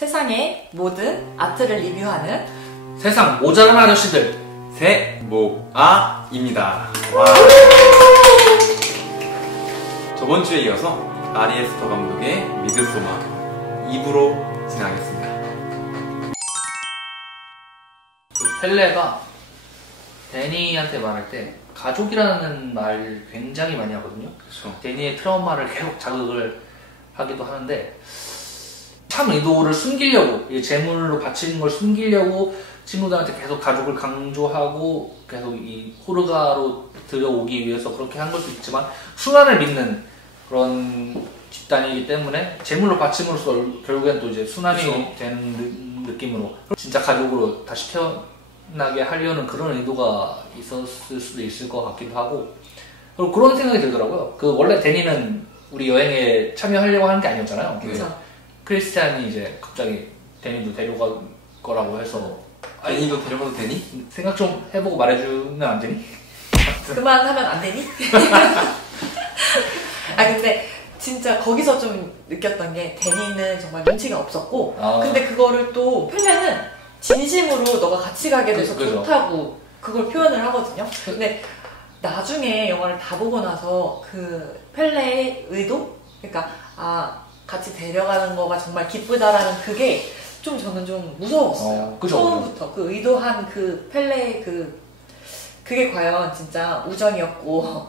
세상의 모든 아트를 리뷰하는 세상 모자란 아저씨들 세모아입니다. 저번 주에 이어서 아리 에스터 감독의 미드소마 2부로 진행하겠습니다. 그 펠레가 데니한테 말할 때 가족이라는 말 굉장히 많이 하거든요. 그렇죠. 데니의 트라우마를 계속 자극을 하기도 하는데 참 의도를 숨기려고, 재물로 바치는 걸 숨기려고 친구들한테 계속 가족을 강조하고 계속 이 호르가로 들여오기 위해서 그렇게 한 걸 수 있지만 순환을 믿는 그런 집단이기 때문에 재물로 바침으로써 결국엔 또 이제 순환이 그렇죠. 되는 느낌으로 진짜 가족으로 다시 태어나게 하려는 그런 의도가 있었을 수도 있을 것 같기도 하고, 그리고 그런 생각이 들더라고요. 그 원래 데니는 우리 여행에 참여하려고 하는 게 아니었잖아요. 그쵸. 크리스티안이 이제 갑자기 데니도 데려갈 거라고 해서 데니도 데려가도 되니? 생각 좀 해보고 말해주면 안 되니? 그만하면 안 되니? 아 근데 진짜 거기서 좀 느꼈던 게 데니는 정말 눈치가 없었고 근데 그거를 또 펠레는 진심으로 너가 같이 가게 돼서 그죠. 좋다고 그걸 표현을 하거든요. 근데 나중에 영화를 다 보고 나서 그 펠레의 의도? 그러니까 같이 데려가는 거가 정말 기쁘다라는 그게 좀 저는 좀 무서웠어요. 그죠. 처음부터 그 의도한 그 펠레의 그게 과연 진짜 우정이었고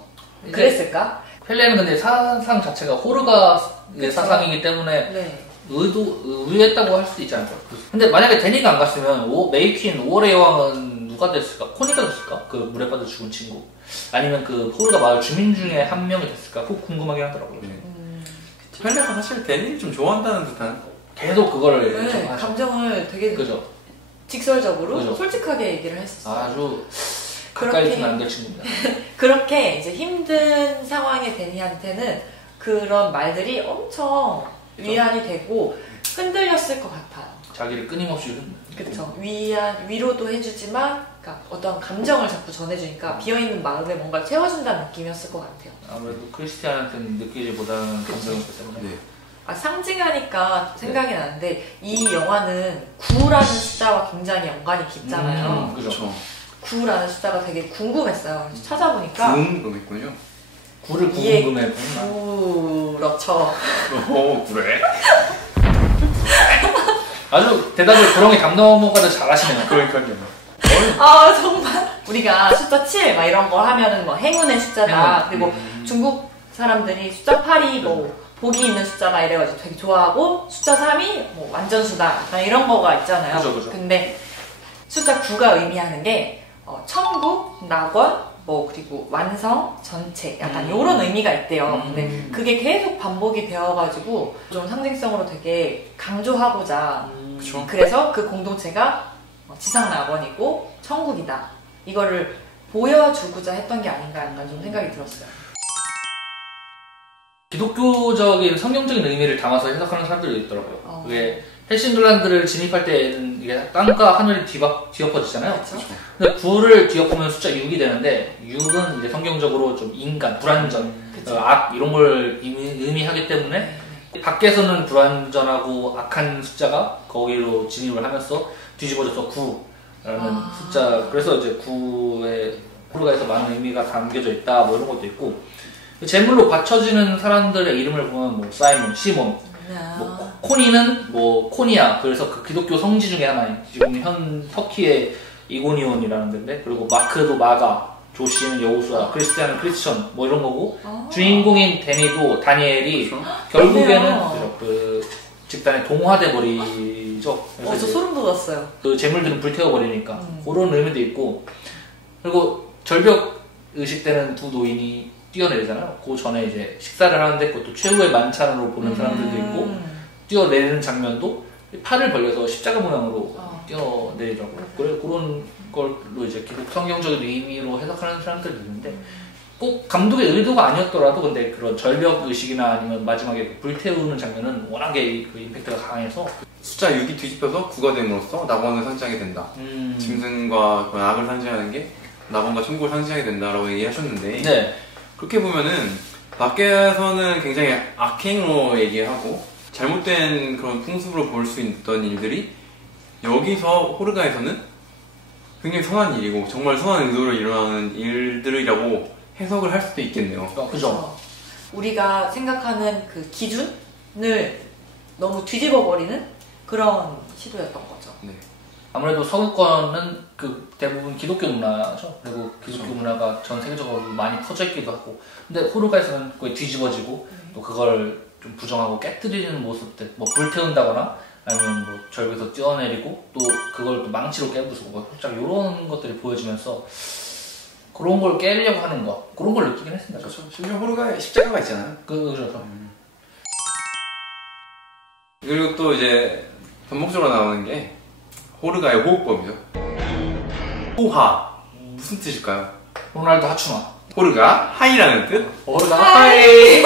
그랬을까? 펠레는 근데 사상 자체가 호르가의 그쵸. 사상이기 때문에 네. 의도했다고 할 수도 있지 않을까. 근데 만약에 데니가 안 갔으면 메이퀸 5월의 여왕은 누가 됐을까? 코니가 됐을까? 그 물에 빠져 죽은 친구. 아니면 그 호르가 마을 주민 중에 한 명이 됐을까? 그거 궁금하긴 하더라고요. 네. 펠레가 사실 데니를 좀 좋아한다는 듯한. 계속 그거를 네, 하죠. 감정을 되게 그죠. 직설적으로 그죠. 솔직하게 얘기를 했었어요. 아주 가까이 두면 안 될 친구입니다. 그렇게 이제 힘든 상황의 데니한테는 그런 말들이 엄청 위안이 되고 흔들렸을 것 같아요. 자기를 끊임없이 그렇죠. 위로도 해주지만 그러니까 어떤 감정을 자꾸 전해주니까 비어있는 마음에 뭔가 채워준다는 느낌이었을 것 같아요. 아무래도 크리스티안한테는 느끼지 못하는 감정이기 때문에. 네. 상징하니까 생각이 나는데 이 영화는 9라는 숫자와 굉장히 연관이 깊잖아요. 그죠. 9라는 숫자가 되게 궁금했어요. 그래서 찾아보니까 궁금했군요. 구를 이에 궁금해. 그렇죠. 그래? 아주 대답을 구렁이 담 넘어가도 잘하시네요. 그러니까요. 정말 우리가 숫자 7 막 이런 거 하면은 뭐 행운의 숫자다. 그리고 중국 사람들이 숫자 8이 뭐 복이 있는 숫자다 이래가지고 되게 좋아하고 숫자 3이 뭐 완전수다 약간 이런 거가 있잖아요. 그죠. 근데 숫자 9가 의미하는 게 천국, 낙원, 뭐 그리고 완성, 전체 약간 이런 의미가 있대요. 근데 그게 계속 반복이 되어가지고 좀 상징성으로 되게 강조하고자 그쵸. 그래서 그 공동체가 지상낙원이고 천국이다. 이거를 보여주고자 했던 게 아닌가 약간 좀 생각이 들었어요. 기독교적인 성경적인 의미를 담아서 해석하는 사람들도 있더라고요. 그게 헬싱글란드를 진입할 때는 이게 땅과 하늘이 뒤엎어지잖아요. 그렇죠? 근데 9를 뒤엎으면 숫자 6이 되는데 6은 이제 성경적으로 좀 인간, 불완전, 악 이런 걸 의미하기 때문에 밖에서는 불완전하고 악한 숫자가 거기로 진입을 하면서 뒤집어져서 9라는 숫자. 그래서 이제 9에 호르가에서 많은 의미가 담겨져 있다. 뭐 이런 것도 있고. 제물로 바쳐지는 사람들의 이름을 보면 뭐 사이몬, 시몬, 뭐 코니는 뭐 코니아. 그래서 그 기독교 성지 중에 하나인 지금 현 터키의 이고니온이라는 데인데, 그리고 마크도 마가, 조시는 여호수아, 크리스티안은 크리스천 뭐 이런 거고 주인공인 데니도 다니엘이 결국에는 그 집단에 동화돼 버리죠. 저 소름 돋았어요. 그 재물들은 불태워 버리니까 그런 의미도 있고, 그리고 절벽 의식 때는 두 노인이 뛰어내리잖아요. 그 전에 이제 식사를 하는데 그것도 최후의 만찬으로 보는 사람들도 있고, 뛰어내리는 장면도 팔을 벌려서 십자가 모양으로 뛰어내리더라고요. 그런 걸로 이제 기독 성경적인 의미로 해석하는 사람들도 있는데, 꼭 감독의 의도가 아니었더라도 근데 그런 절벽 의식이나 아니면 마지막에 불태우는 장면은 워낙에 그 임팩트가 강해서 숫자 6이 뒤집혀서 9가 됨으로써 낙원을 상징하게 된다. 짐승과 그 악을 상징하는 게 낙원과 천국을 상징하게 된다라고 얘기하셨는데, 네. 그렇게 보면은 밖에서는 굉장히 악행으로 얘기하고 잘못된 그런 풍습으로 볼 수 있던 일들이 여기서 호르가에서는 굉장히 선한 일이고 정말 선한 의도로 일어나는 일들이라고 해석을 할 수도 있겠네요. 그죠. 우리가 생각하는 그 기준을 너무 뒤집어 버리는 그런 시도였던 거죠. 네. 아무래도 서구권은 그 대부분 기독교 문화죠. 그리고 기독교 그렇죠. 문화가 전 세계적으로 많이 퍼져 있기도 하고. 근데 호르가에서는 거의 뒤집어지고 또 그걸 좀 부정하고 깨뜨리는 모습들, 뭐 불태운다거나 아니면 뭐 절벽에서 뛰어내리고 또 그걸 또 망치로 깨부수고 뭐 살짝 이런 것들이 보여지면서 그런 걸 깨려고 하는 거 그런 걸 느끼긴 했습니다. 그렇죠. 심지어 호르가에 십자가가 있잖아요. 그렇죠. 그리고 또 이제 반복적으로 나오는 게 호르가의 호흡법이죠. 호하 무슨 뜻일까요? 호날두 하추마. 호르가 하이라는 뜻? 호르가 하이.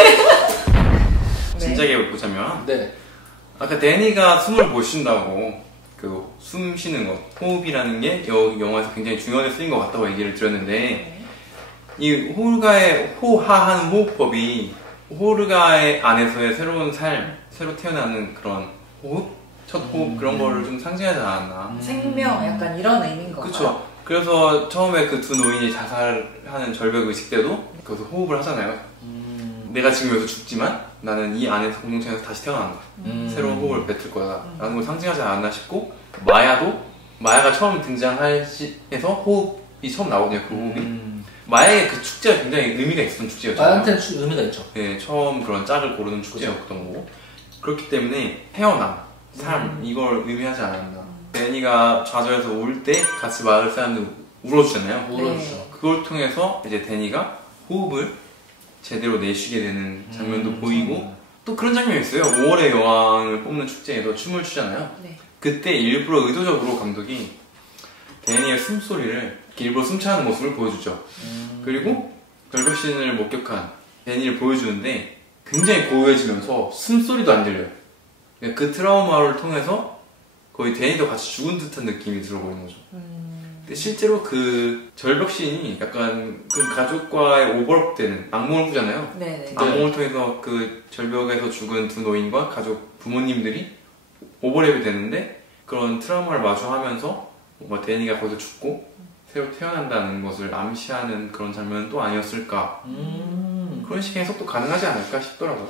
진작에 보자면 네. 아까 데니가 숨을 못 쉰다고 그 숨 쉬는 것 호흡이라는 게 여기 영화에서 굉장히 중요하게 쓰인 것 같다고 얘기를 드렸는데 이 호르가의 호하하는 호흡법이 호르가의 안에서의 새로운 삶, 새로 태어나는 그런 호흡? 첫 호흡 그런 거를 좀 상징하지 않았나. 생명 약간 이런 의미인 것 같아요. 그쵸. 그래서 처음에 그 두 노인이 자살하는 절벽 의식 때도 거기서 호흡을 하잖아요. 내가 지금 여기서 죽지만 나는 이 안에서 공동체에서 다시 태어난다. 새로운 호흡을 뱉을 거다. 라는 걸 상징하지 않았나 싶고 마야가 처음 등장해서 호흡이 처음 나오거든요. 그 호흡이. 마야의 그 축제가 굉장히 의미가 있었던 축제였잖아요. 나한테는 의미가 있죠. 네, 처음 그런 짝을 고르는 축제였던 거고. 그렇기 때문에 태어남, 삶 이걸 의미하지 않았나. 데니가 좌절해서 울 때 같이 마을 사람들 울어주잖아요. 울어주죠. 그걸 통해서 이제 데니가 호흡을 제대로 내쉬게 되는 장면도 보이고 또 그런 장면이 있어요. 5월의 여왕을 뽑는 축제에서 춤을 추잖아요. 네. 그때 일부러 의도적으로 감독이 데니의 숨소리를 일부러 숨차는 모습을 보여주죠. 그리고 절벽신을 목격한 데니를 보여주는데 굉장히 고요해지면서 숨소리도 안 들려요. 그 트라우마를 통해서 거의 데니도 같이 죽은 듯한 느낌이 들어보이는 거죠. 근데 실제로 그 절벽신이 약간 그 가족과의 오버랩되는 악몽을 꾸잖아요. 네네. 악몽을 통해서 그 절벽에서 죽은 두 노인과 가족 부모님들이 오버랩이 되는데 그런 트라우마를 마주하면서 뭔가 데니가 거기서 죽고 새로 태어난다는 것을 암시하는 그런 장면은 또 아니었을까. 그런 식의 해석도 가능하지 않을까 싶더라고요.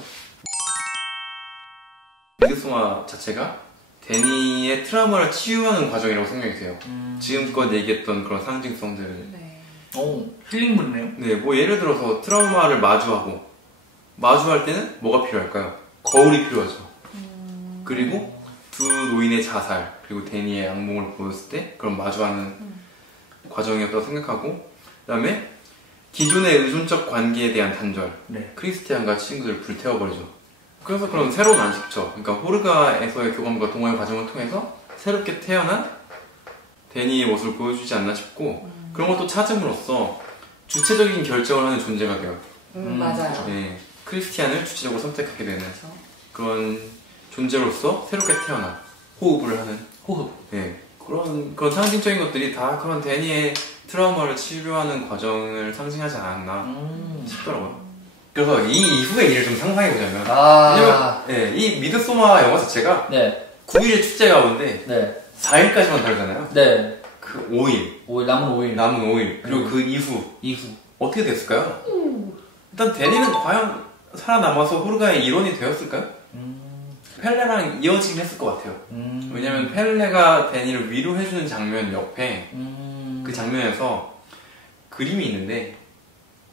미드소마 자체가 데니의 트라우마를 치유하는 과정이라고 생각이 돼요. 지금껏 얘기했던 그런 상징성들. 네. 오, 힐링물이네요. 네, 뭐 예를 들어서 트라우마를 마주할 때는 뭐가 필요할까요? 거울이 필요하죠. 그리고 두 노인의 자살, 그리고 데니의 악몽을 보였을 때 그런 마주하는 과정이었다고 생각하고, 그 다음에 기존의 의존적 관계에 대한 단절. 네. 크리스티안과 친구들을 불태워버리죠. 그래서 그런 새로운 안식처, 그러니까 호르가에서의 교감과 동화의 과정을 통해서 새롭게 태어난 데니의 모습을 보여주지 않나 싶고, 그런 것도 찾음으로써 주체적인 결정을 하는 존재가 돼요. 맞아요. 네, 크리스티안을 주체적으로 선택하게 되는 그렇죠. 그런 존재로서 새롭게 태어난 호흡을 하는 호흡. 네, 그런 상징적인 것들이 다 그런 데니의 트라우마를 치료하는 과정을 상징하지 않았나 싶더라고요. 그래서 이 이후의 일을 좀 상상해보자면 왜냐면 네, 이 미드소마 영화 자체가 네. 9일의 축제 가운데 네. 4일까지만 다르잖아요. 네. 그 5일 남은 5일. 남은 5일 그리고 그 이후 어떻게 됐을까요? 일단 데니는 과연 살아남아서 호르가의 일원이 되었을까요? 펠레랑 이어지긴 했을 것 같아요. 왜냐면 펠레가 데니를 위로해주는 장면 옆에 그 장면에서 그림이 있는데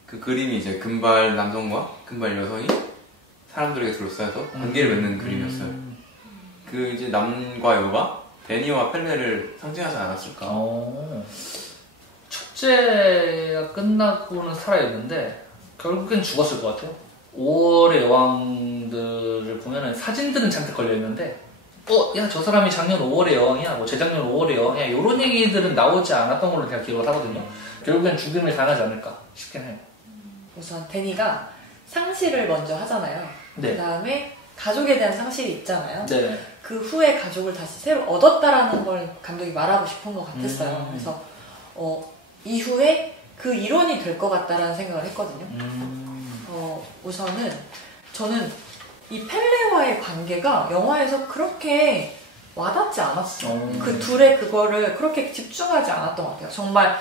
그 그림이 이제 금발 남성과 금발 여성이 사람들에게 둘러싸여서 관계를 맺는 그림이었어요. 그 이제 남과 여가 데니와 펠레를 상징하지 않았을까? 축제가 끝나고는 살아있는데 결국엔 죽었을 것 같아요. 5월의 여왕들을 보면은 사진들은 잔뜩 걸려있는데 야, 저 사람이 작년 5월의 여왕이야, 뭐 재작년 5월의 여왕이야, 이런 얘기들은 나오지 않았던 걸로 제가 기억을 하거든요. 결국엔 죽음을 당하지 않을까 싶긴 해요. 우선 데니가 상실을 먼저 하잖아요. 네. 그 다음에 가족에 대한 상실이 있잖아요. 네. 그 후에 가족을 다시 새로 얻었다라는 걸 감독이 말하고 싶은 것 같았어요. 그래서 이후에 그 일원이 될 것 같다라는 생각을 했거든요. 우선은 저는 이 펠레와의 관계가 영화에서 그렇게 와닿지 않았어. 그 둘의 그거를 그렇게 집중하지 않았던 것 같아요. 정말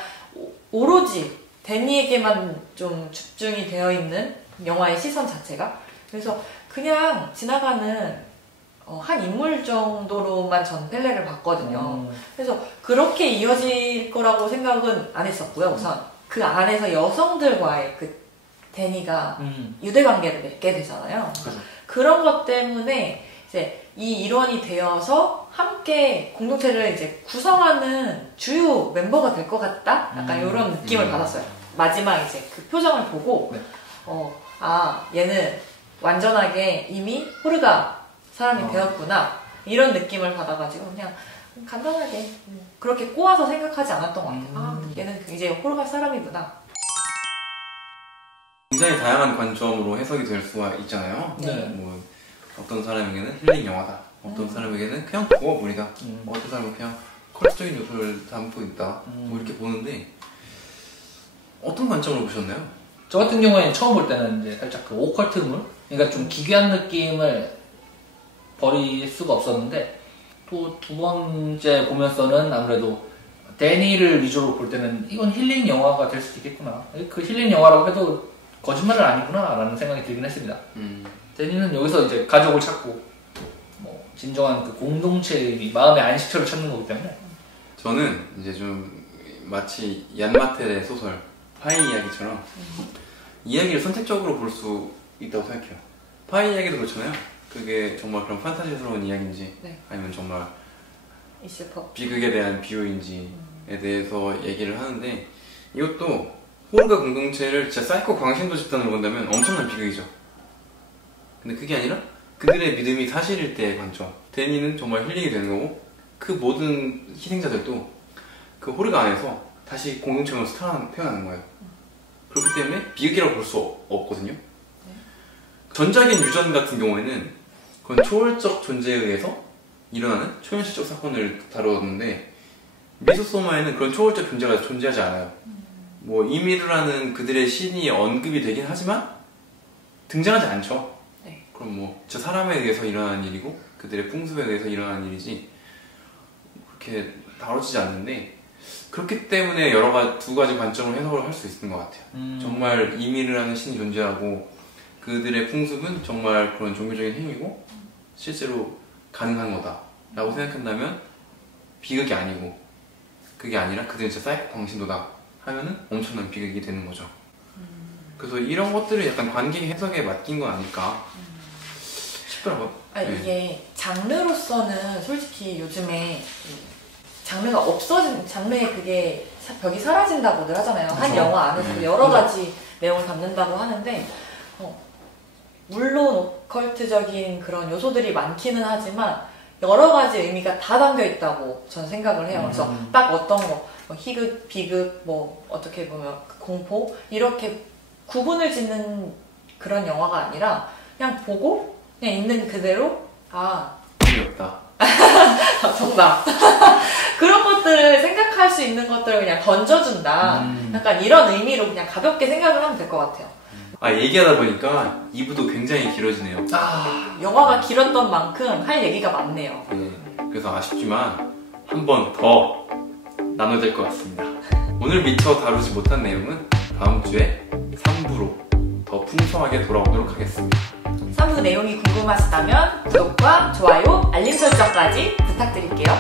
오로지 데니에게만 좀 집중이 되어 있는 영화의 시선 자체가. 그래서 그냥 지나가는 한 인물 정도로만 전 펠레를 봤거든요. 그래서 그렇게 이어질 거라고 생각은 안 했었고요. 우선 그 안에서 여성들과의 그 데니가 유대관계를 맺게 되잖아요. 그런 것 때문에 이제 이 일원이 되어서 함께 공동체를 이제 구성하는 주요 멤버가 될 것 같다? 약간 이런 느낌을 받았어요. 마지막 이제 그 표정을 보고, 얘는 완전하게 이미 호르가 사람이 되었구나. 이런 느낌을 받아가지고 그냥 간단하게 그렇게 꼬아서 생각하지 않았던 것 같아요. 얘는 이제 호르가 사람이구나. 굉장히 다양한 관점으로 해석이 될 수가 있잖아요. 네. 뭐 어떤 사람에게는 힐링 영화다. 어떤 사람에게는 그냥 도어물이다. 어떤 사람은 그냥 컬트적인 요소를 담고 있다. 뭐 이렇게 보는데 어떤 관점으로 보셨나요? 저 같은 경우에는 처음 볼 때는 이제 살짝 그 오컬트물, 그러니까 좀 기괴한 느낌을 버릴 수가 없었는데, 또 두 번째 보면서는 아무래도 데니를 위주로 볼 때는 이건 힐링 영화가 될 수도 있겠구나. 그 힐링 영화라고 해도 거짓말은 아니구나 라는 생각이 들긴 했습니다. 데니는 여기서 이제 가족을 찾고 뭐 진정한 그 공동체의 마음의 안식처를 찾는 거기 때문에. 저는 이제 좀 마치 얀마텔의 소설 파이 이야기처럼 이야기를 선택적으로 볼 수 있다고 생각해요. 파이 이야기도 그렇잖아요. 그게 정말 그런 판타지스러운 이야기인지 아니면 정말 있을 법. 비극에 대한 비유인지에 대해서 얘기를 하는데, 이것도 호르가 공동체를 진짜 사이코 광신도 집단으로 본다면 엄청난 비극이죠. 근데 그게 아니라 그들의 믿음이 사실일 때의 관점. 데니는 정말 힐링이 되는 거고, 그 모든 희생자들도 그 호르가 안에서 다시 공동체로서 태어나는 거예요. 그렇기 때문에 비극이라고 볼 수 없거든요. 전작인 유전 같은 경우에는 그건 초월적 존재에 의해서 일어나는 초현실적 사건을 다루었는데, 미소소마에는 그런 초월적 존재가 존재하지 않아요. 뭐 이미르라는 그들의 신이 언급이 되긴 하지만 등장하지 않죠. 그럼 뭐 저 사람에 의해서 일어나는 일이고 그들의 풍습에 의해서 일어나는 일이지 그렇게 다뤄지지 않는데, 그렇기 때문에 두 가지 관점으로 해석을 할 수 있는 것 같아요. 정말 이미르라는 신이 존재하고 그들의 풍습은 정말 그런 종교적인 행위고 실제로 가능한 거다 라고 생각한다면 비극이 아니고, 그게 아니라 그들은 진짜 사이코 광신도다 하면은 엄청난 비극이 되는 거죠. 그래서 이런 것들을 약간 관계 해석에 맡긴 건 아닐까 싶더라고요. 이게 장르로서는 솔직히 요즘에 장르가 없어진, 장르의 그게 벽이 사라진다고들 하잖아요. 그렇죠. 한 영화 안에서 여러 가지 내용을 담는다고 하는데, 물론 오컬트적인 그런 요소들이 많기는 하지만 여러 가지 의미가 다 담겨 있다고 전 생각을 해요. 그래서 딱 어떤 거, 희극, 비극, 뭐 어떻게 보면 공포 이렇게 구분을 짓는 그런 영화가 아니라 그냥 보고 그냥 있는 그대로 재미없다. 정답. 그런 것들을 생각할 수 있는 것들을 그냥 던져준다. 약간 이런 의미로 그냥 가볍게 생각을 하면 될 것 같아요. 얘기하다 보니까 2부도 굉장히 길어지네요. 영화가 길었던 만큼 할 얘기가 많네요. 그래서 아쉽지만 한 번 더 나눠야 될 것 같습니다. 오늘 미처 다루지 못한 내용은 다음 주에 3부로 더 풍성하게 돌아오도록 하겠습니다. 3부 내용이 궁금하시다면 구독과 좋아요, 알림 설정까지 부탁드릴게요.